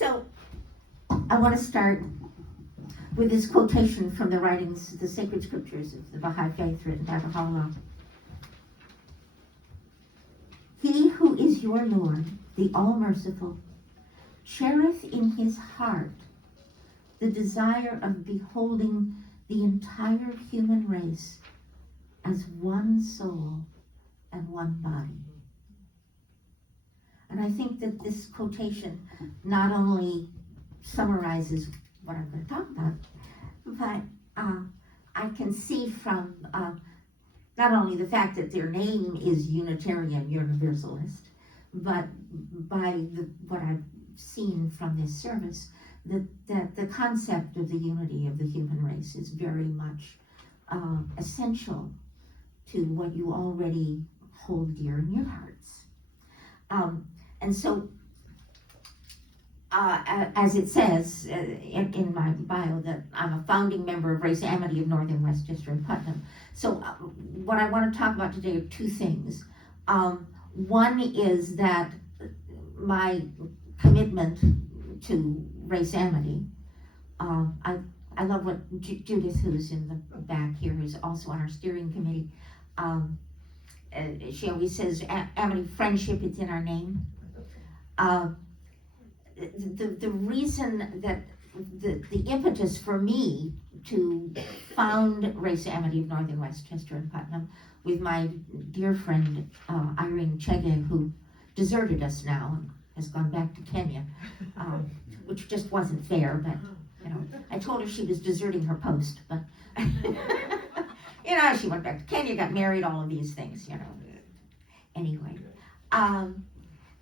So I want to start with this quotation from the writings, the sacred scriptures of the Baha'i faith written by Baha'u'llah. He who is your Lord, the All-Merciful, cherisheth in his heart the desire of beholding the entire human race as one soul and one body. And I think that this quotation not only summarizes what I'm going to talk about, but I can see from not only the fact that their name is Unitarian Universalist, but by what I've seen from this service, that the concept of the unity of the human race is very much essential to what you already hold dear in your hearts. And so, as it says in my bio, that I'm a founding member of Race Amity of Northern Westchester and Putnam. So what I want to talk about today are two things. One is that my commitment to Race Amity, I love what Judith, who's in the back here, who's also on our steering committee, she always says, Amity friendship, it's in our name. The reason that the impetus for me to found Race Amity of Northern Westchester and Putnam with my dear friend Irene Chege, who deserted us now and has gone back to Kenya, which just wasn't fair, but you know, I told her she was deserting her post, but you know, she went back to Kenya, got married, all of these things, you know. Anyway,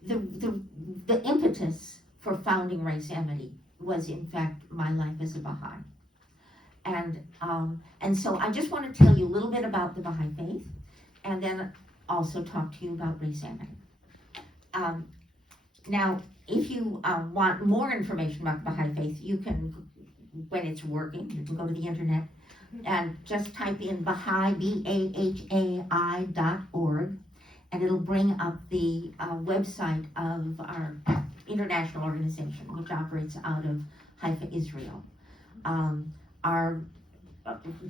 the impetus for founding Race Amity was in fact my life as a Baha'i. And so I just want to tell you a little bit about the Baha'i faith, and then also talk to you about Race Amity. Now, if you want more information about the Baha'i faith, you can, when it's working, you can go to the internet and just type in Baha'i, BAHAI.org, and it'll bring up the website of our international organization, which operates out of Haifa, Israel.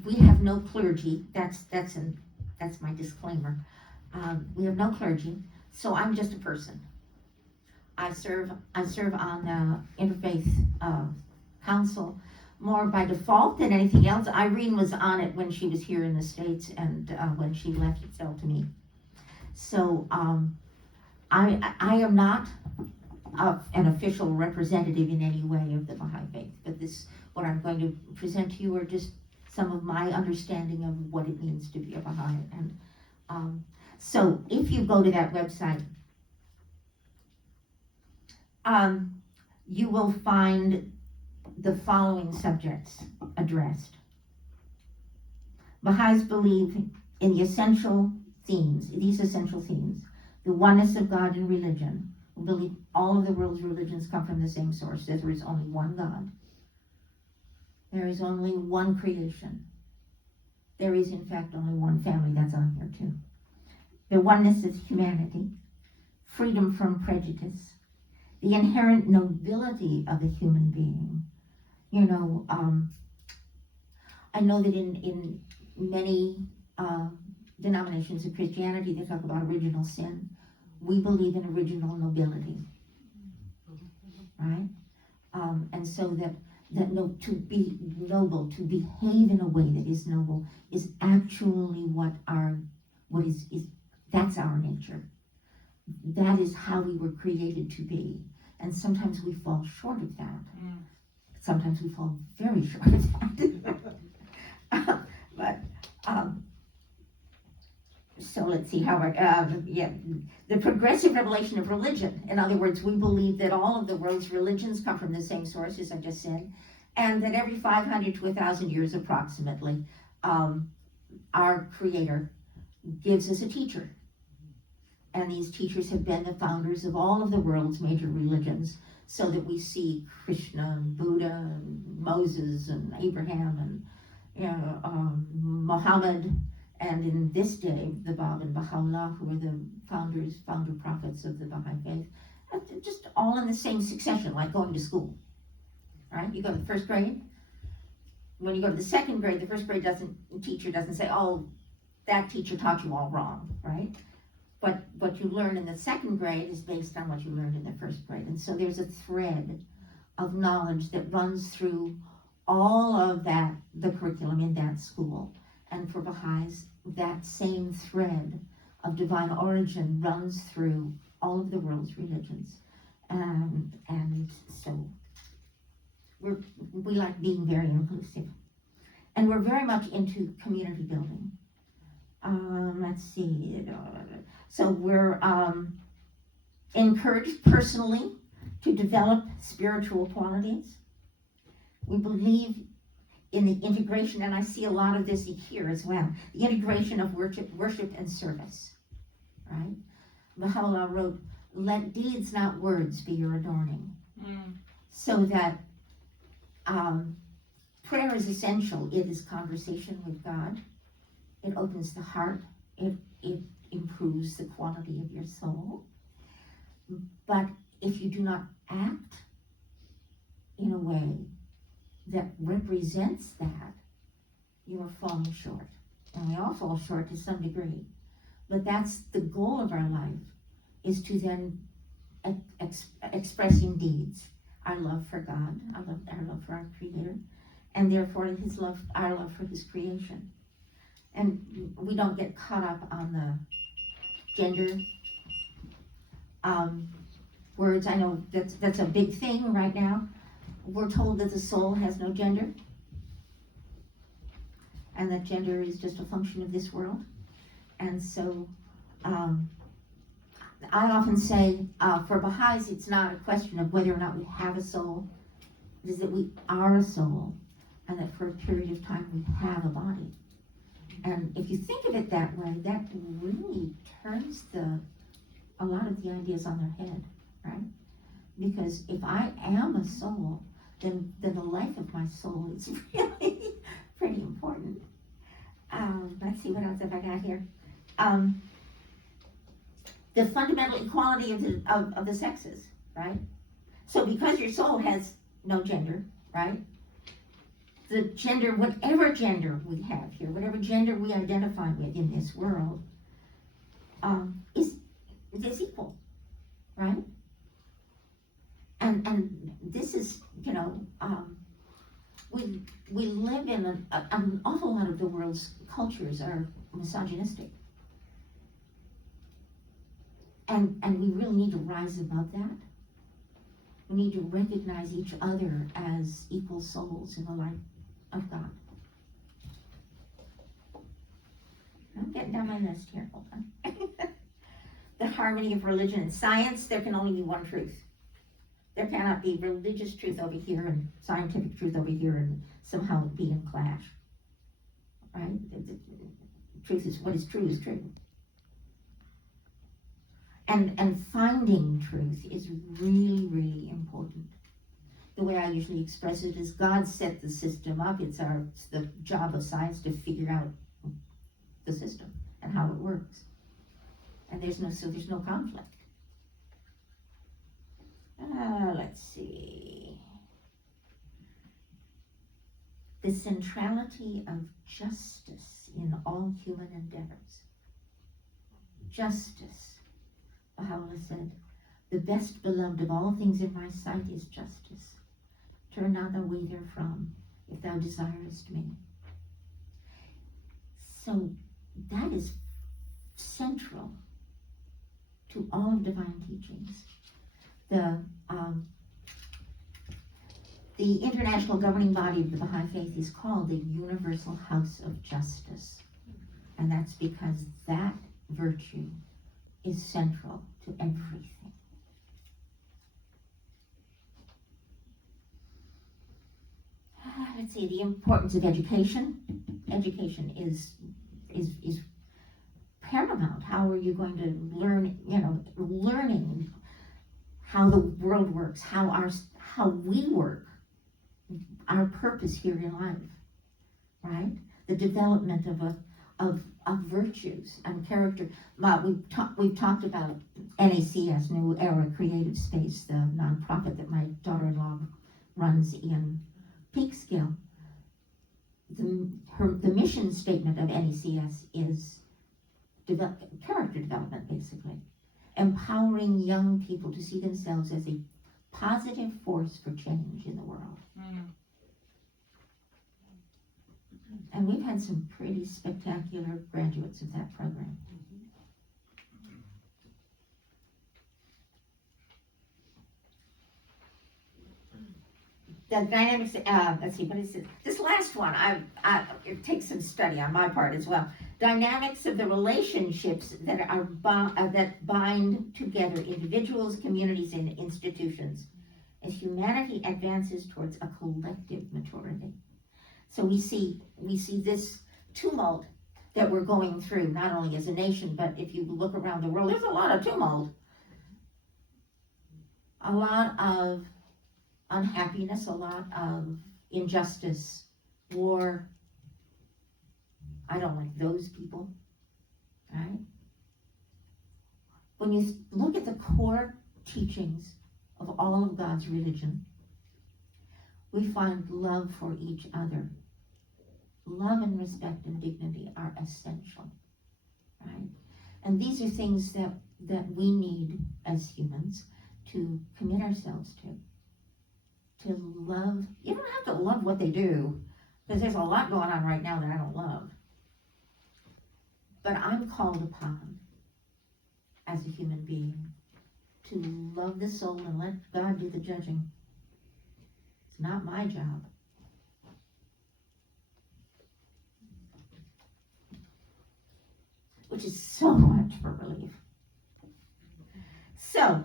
We have no clergy. That's my disclaimer. We have no clergy, so I'm just a person. I serve on the Interfaith Council more by default than anything else. Irene was on it when she was here in the States, and when she left, it fell to me. So I am not an official representative in any way of the Baha'i faith, but what I'm going to present to you are just some of my understanding of what it means to be a Baha'i. And so if you go to that website, you will find the following subjects addressed. Baha'is believe in these essential themes, the oneness of God and religion. We believe all of the world's religions come from the same source, that there is only one God. There is only one creation. There is, in fact, only one family. That's on here, too. The oneness of humanity, freedom from prejudice, the inherent nobility of a human being. You know, I know that in many denominations of Christianity, they talk about original sin. We believe in original nobility, right? And so that to be noble, to behave in a way that is noble, is actually that's our nature. That is how we were created to be. And sometimes we fall short of that. Sometimes we fall very short of that. So let's see how the progressive revelation of religion. In other words, we believe that all of the world's religions come from the same source, as I just said, and that every 500 to 1,000 years approximately, our Creator gives us a teacher. And these teachers have been the founders of all of the world's major religions, so that we see Krishna and Buddha and Moses and Abraham and Muhammad, and in this day, the Bab and Baha'u'llah, who are the founder prophets of the Baha'i faith, just all in the same succession, like going to school, right? You go to the first grade. When you go to the second grade, the first grade teacher doesn't say, oh, that teacher taught you all wrong, right? But what you learn in the second grade is based on what you learned in the first grade. And so there's a thread of knowledge that runs through all of that, the curriculum in that school. And for Baha'is, that same thread of divine origin runs through all of the world's religions. And so we like being very inclusive. And we're very much into community building. Let's see. So we're encouraged personally to develop spiritual qualities. We believe in the integration, and I see a lot of this here as well, the integration of worship and service, right? Baha'u'llah wrote, let deeds, not words, be your adorning. So that prayer is essential. It is conversation with God. It opens the heart. It improves the quality of your soul. But if you do not act in a way that represents that, you are falling short. And we all fall short to some degree. But that's the goal of our life, is to then express in deeds our love for God, our love for our Creator, and therefore our love for His creation. And we don't get caught up on the gender words. I know that's a big thing right now. We're told that the soul has no gender, and that gender is just a function of this world. And so I often say, for Baha'is, it's not a question of whether or not we have a soul. It is that we are a soul, and that for a period of time we have a body. And if you think of it that way, that really turns a lot of the ideas on their head, right? Because if I am a soul, then the life of my soul is really pretty important. Let's see, what else have I got here? The fundamental equality of the sexes, right? So because your soul has no gender, right? The gender, whatever gender we have here, whatever gender we identify with in this world, is equal, right? And this is, we live in an awful lot of the world's cultures are misogynistic. And we really need to rise above that. We need to recognize each other as equal souls in the light of God. I'm getting down my list here, hold on. The harmony of religion and science, there can only be one truth. There cannot be religious truth over here and scientific truth over here and somehow be in clash. Right? The truth is, what is true is true. And finding truth is really, really important. The way I usually express it is God set the system up. It's the job of science to figure out the system and how it works. And there's no conflict. Let's see. The centrality of justice in all human endeavors. Justice. Baha'u'llah said, the best beloved of all things in my sight is justice. Turn not away therefrom, if thou desirest me. So that is central to all of divine teachings. The international governing body of the Baha'i Faith is called the Universal House of Justice. And that's because that virtue is central to everything. Let's see, the importance of education. Education is paramount. How are you going to learn, learning how the world works, how we work, our purpose here in life, right? The development of virtues and character. We've talked about NECS, New Era Creative Space, the nonprofit that my daughter-in-law runs in Peekskill. The mission statement of NECS is character development, basically. Empowering young people to see themselves as a positive force for change in the world. And we've had some pretty spectacular graduates of that program. The dynamics, let's see, what is it? This last one, it takes some study on my part as well. Dynamics of the relationships that that bind together individuals, communities, and institutions as humanity advances towards a collective maturity. So we see this tumult that we're going through, not only as a nation, but if you look around the world, there's a lot of tumult. A lot of unhappiness, a lot of injustice, war. I don't like those people, right? When you look at the core teachings of all of God's religion, we find love for each other. Love and respect and dignity are essential, right? And these are things that we need as humans to commit ourselves to love. You don't have to love what they do, because there's a lot going on right now that I don't love. But I'm called upon as a human being to love the soul and let God do the judging. It's not my job. Which is so much for relief. So,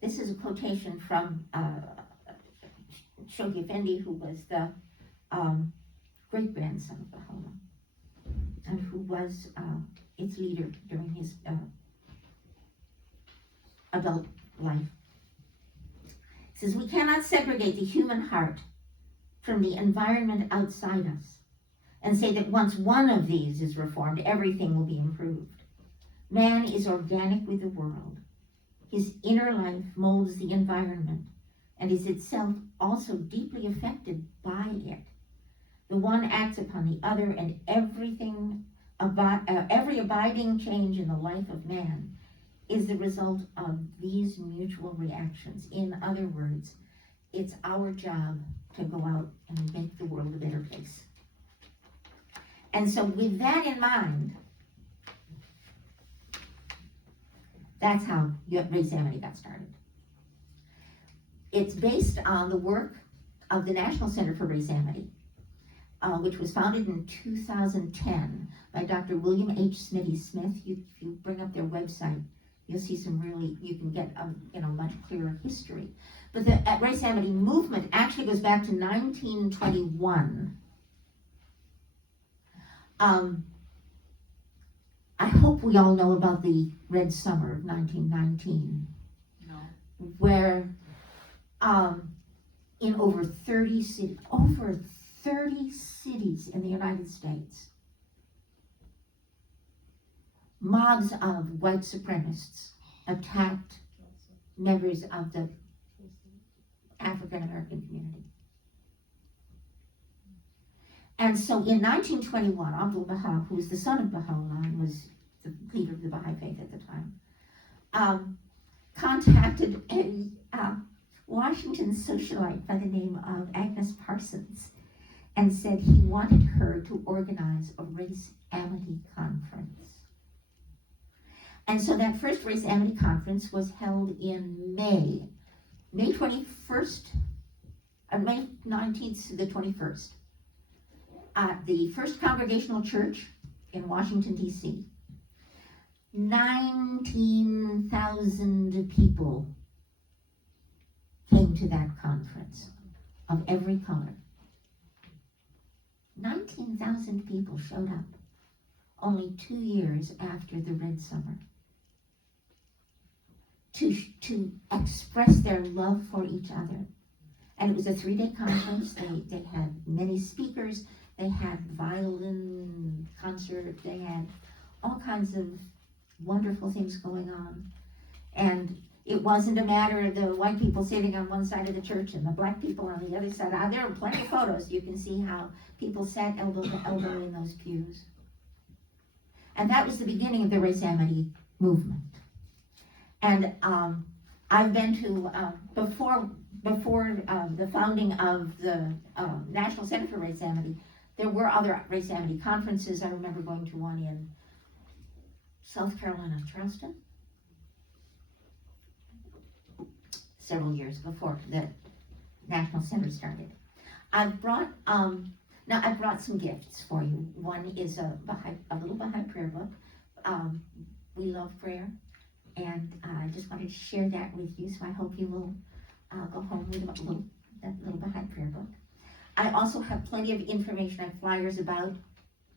this is a quotation from Shoghi Effendi, who was the great-grandson of Baha'u'llah, and who was its leader during his adult life. It says, we cannot segregate the human heart from the environment outside us and say that once one of these is reformed, everything will be improved. Man is organic with the world. His inner life molds the environment and is itself also deeply affected by it. The one acts upon the other, and every abiding change in the life of man is the result of these mutual reactions. In other words, it's our job to go out and make the world a better place. And so with that in mind, that's how Race Amity got started. It's based on the work of the National Center for Race Amity, which was founded in 2010 by Dr. William H. Smitty Smith. If you bring up their website, you'll see some really, you can get a much clearer history. But the Race Amity movement actually goes back to 1921. I hope we all know about the Red Summer of 1919, no. Where in over 30 cities in the United States, mobs of white supremacists attacked members of the African American community. And so in 1921, Abdul Baha, who was the son of Baha'u'llah and was the leader of the Baha'i faith at the time, contacted a Washington socialite by the name of Agnes Parsons and said he wanted her to organize a Race Amity conference. And so that first Race Amity conference was held in May 21st, May 19th to the 21st, at the First Congregational Church in Washington, D.C. 19,000 people came to that conference of every color. 19,000 people showed up only 2 years after the Red Summer to express their love for each other And it was a 3-day conference. They had many speakers. They had violin concert. They had all kinds of wonderful things going on. And it wasn't a matter of the white people sitting on one side of the church and the black people on the other side. There are plenty of photos. You can see how people sat elbow to elbow in those pews. And that was the beginning of the Race Amity movement. And I've been to, before the founding of the National Center for Race Amity, there were other Race Amity conferences. I remember going to one in South Carolina, Charleston, several years before the National Center started. I've brought some gifts for you. One is a little Baha'i prayer book. We love prayer, and I just wanted to share that with you. So I hope you will go home with that little Baha'i prayer book. I also have plenty of information on flyers about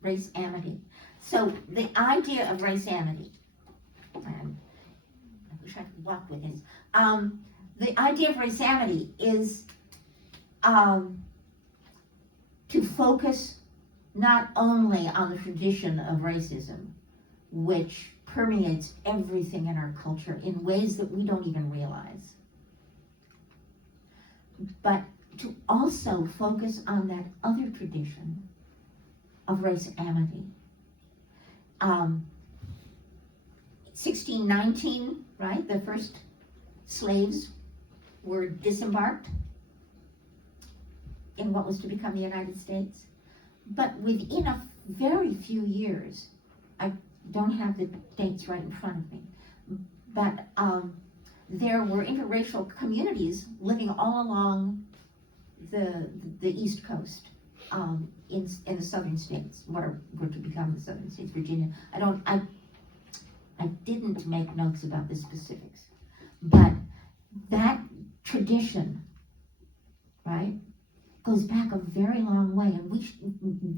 Race Amity. So the idea of Race Amity, and I wish I could walk with this. The idea of Race Amity is to focus not only on the tradition of racism, which permeates everything in our culture in ways that we don't even realize, but to also focus on that other tradition of race amity. 1619, right? The first slaves were disembarked in what was to become the United States. But within a very few years, I don't have the dates right in front of me, but there were interracial communities living all along the East Coast, in the southern states, what were to become the southern states, Virginia. I didn't make notes about the specifics, but that tradition, right, goes back a very long way, and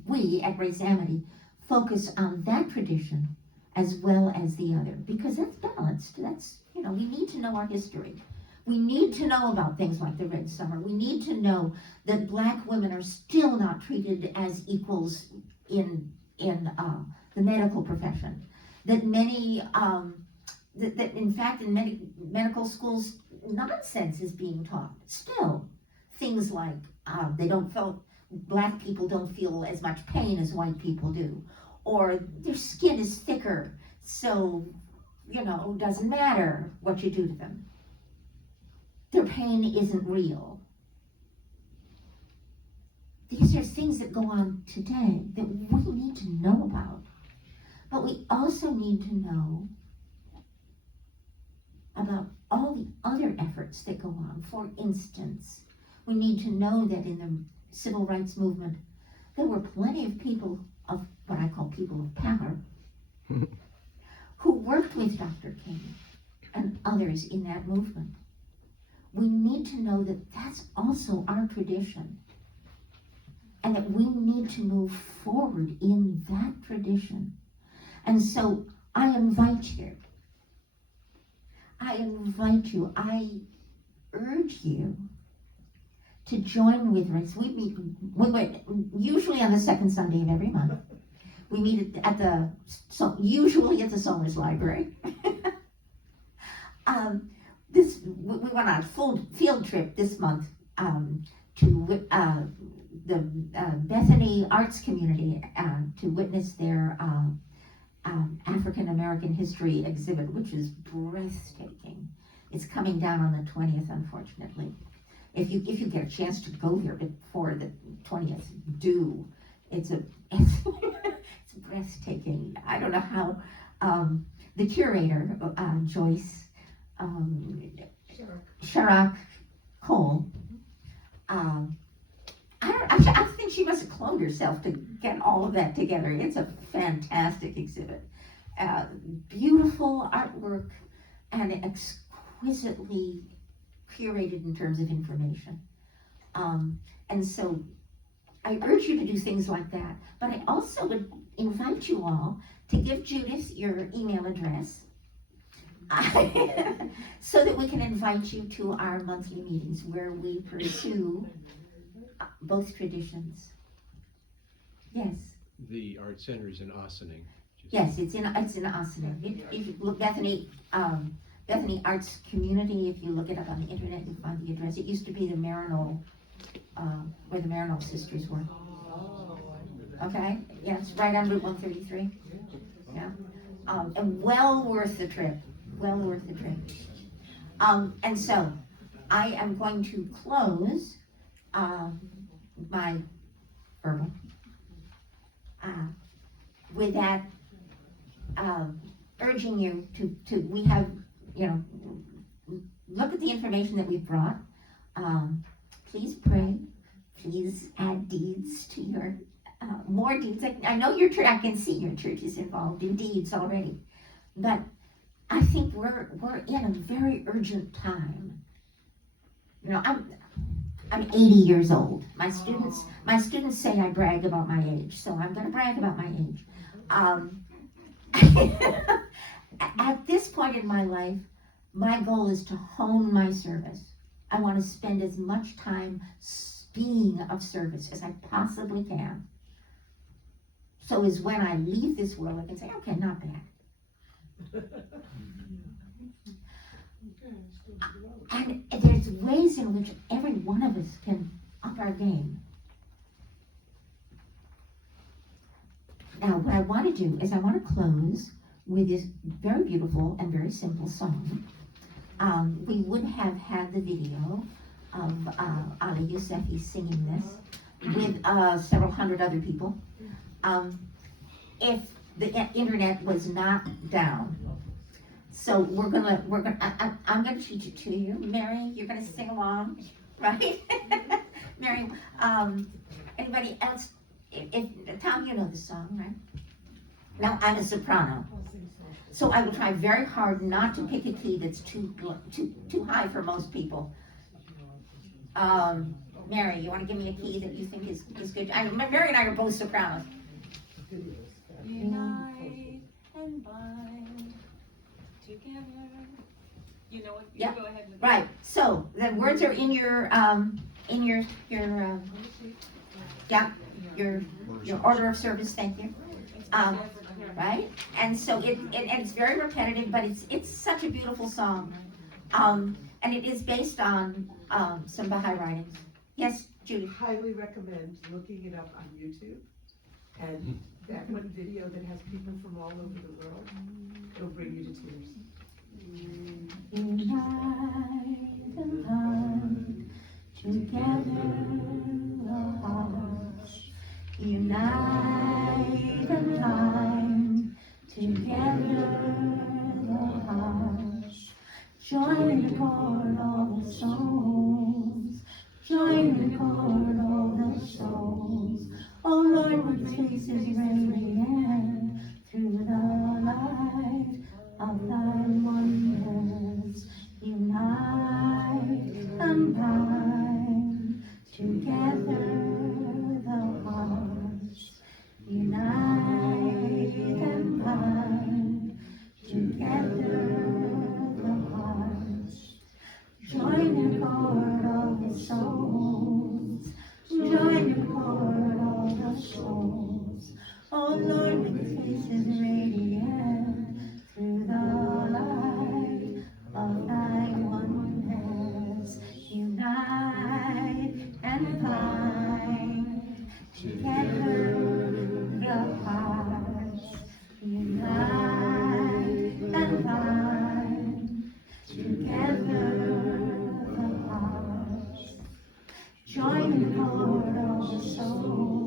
we at Race Amity focus on that tradition as well as the other, because that's balanced. That's, we need to know our history. We need to know about things like the Red Summer. We need to know that Black women are still not treated as equals in the medical profession. That many, that in fact in many medical schools, nonsense is being taught. Still, things like Black people don't feel as much pain as white people do, or their skin is thicker, so it doesn't matter what you do to them. Their pain isn't real. These are things that go on today that we need to know about. But we also need to know about all the other efforts that go on. For instance, we need to know that in the civil rights movement, there were plenty of people of what I call people of power who worked with Dr. King and others in that movement. We need to know that that's also our tradition, and that we need to move forward in that tradition. And so I invite you, I urge you to join with Race. We meet usually on the second Sunday of every month. We meet usually at the Somers Library. We went on a full field trip this month to the Bethany Arts Community to witness their African American History exhibit, which is breathtaking. It's coming down on the 20th, unfortunately. If you get a chance to go there before the 20th, do. It's breathtaking. I don't know how the curator, Joyce Sharak Cole, I think she must have cloned herself to get all of that together. It's a fantastic exhibit. Beautiful artwork and exquisitely curated in terms of information. And so I urge you to do things like that. But I also would invite you all to give Judith your email address. so that we can invite you to our monthly meetings where we pursue both traditions. Yes. The art center is in Ossining. Yes, it's in Austin. If you look Bethany Arts Community, if you look it up on the internet, you'll find the address. It used to be the Marino, where the Marino sisters were. Okay, yeah, it's right on Route 133. Yeah, and well worth the trip. Well worth the trip. And so I am going to close my verbal with that. Urging you to we have, look at the information that we've brought. Please pray. Please add deeds to your, more deeds. I know your church, I can see your church is involved in deeds already. But I think we're in a very urgent time. I'm 80 years old. My students say I brag about my age, so I'm going to brag about my age. At this point in my life, my goal is to hone my service. I want to spend as much time being of service as I possibly can. So as when I leave this world, I can say, okay, not bad. And there's ways in which every one of us can up our game. Now, what I want to do is I want to close with this very beautiful and very simple song. We would have had the video of Ali Yousefi singing this with several hundred other people. If the internet was not down. So I'm gonna teach it to you. Mary, you're gonna sing along, right? Mary, anybody else? If Tom, you know the song, right? Now I'm a soprano, so I will try very hard not to pick a key that's too high for most people. Mary, you want to give me a key that you think is good? Mary and I are both sopranos. Unite and bind together. You know what? Yeah. Go ahead with Right. So the words are in your your order of service. Thank you. Right. And so it's very repetitive, but it's such a beautiful song. And it is based on some Baha'i writings. Yes, Judy. Highly recommend looking it up on YouTube. And that one video that has people from all over the world, it'll bring you to tears. Unite and bind together the hearts. Unite and bind together the hearts. Join the chord of the souls. Join the chord of the souls. Oh Lord, with faces radiant through the light of thy wonders. Unite and bind together the hearts. Unite and bind together the hearts. Join the chord of the souls. Join the chord of the souls. Oh Lord, with faces radiant through the light of thy wonders. Unite and bind together the hearts. Unite and bind together the hearts. Join the chord of the soul.